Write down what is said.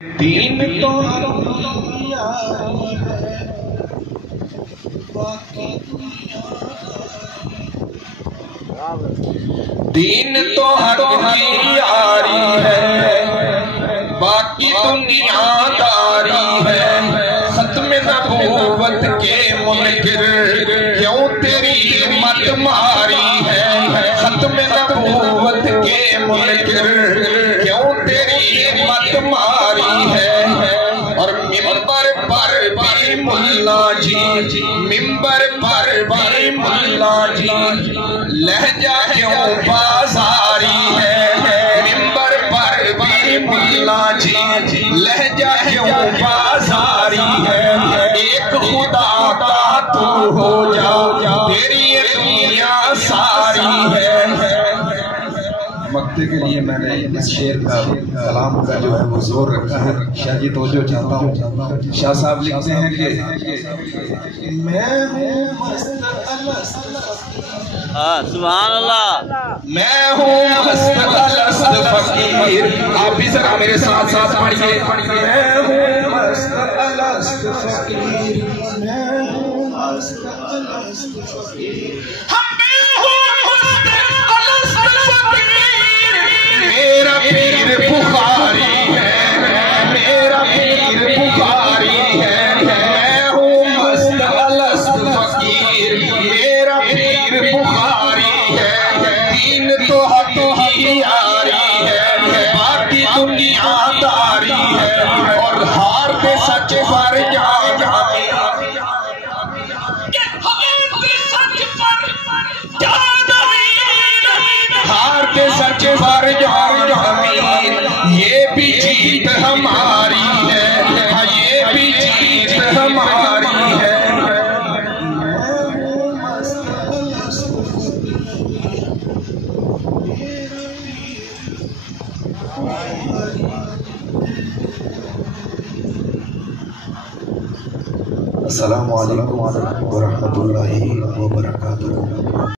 दीन तो दीन तो हर की यारी है, बाकी दुनियादारी है। खत्म नबूवत के मुनकिर क्यों तेरी मत मारी है। खत्म नबूवत के मुनकिर क्यों तेरी मत मारी है। और मिंबर पर भी मुल्ला जी, मिंबर पर भी मुल्ला जी लहजा क्यों बाजारी है। मिंबर पर भी मुल्ला जी लहजा क्यों बाजारी है। एक खुदा का तू हो जा, तेरी ये दुनिया सारी है। मक्ते के लिए मैंने इस शेर का कलाम का जो है वो जोर रखा है। शाह जी तवज्जो चाहता हूँ। शाह साहब लिखते हैं कि मैं हूँ मस्त सुभान अल्लाह, मैं हूँ मस्त अलस्त फकीर। आप भी जरा मेरे साथ साथ पढ़िए। मैं हूँ मस्त अलस्त फकीर, मैं हूँ मस्त अलस्त फकीर, मेरा पीर बुखारी है, मेरा पीर बुखारी है। मैं हूँ मस्त अलस्त फकीर, मेरा पीर बुखारी है। दीन तो हक की यारी है, बाकी दुनियादारी है। और हार पे सच पर जा, हार के सच पर जामीन। ये भी जीत हमारी है, हाँ ये भी जीत हमारी है। अस्सलामु अलैकुम व रहमतुल्लाहि व बरकातुहू।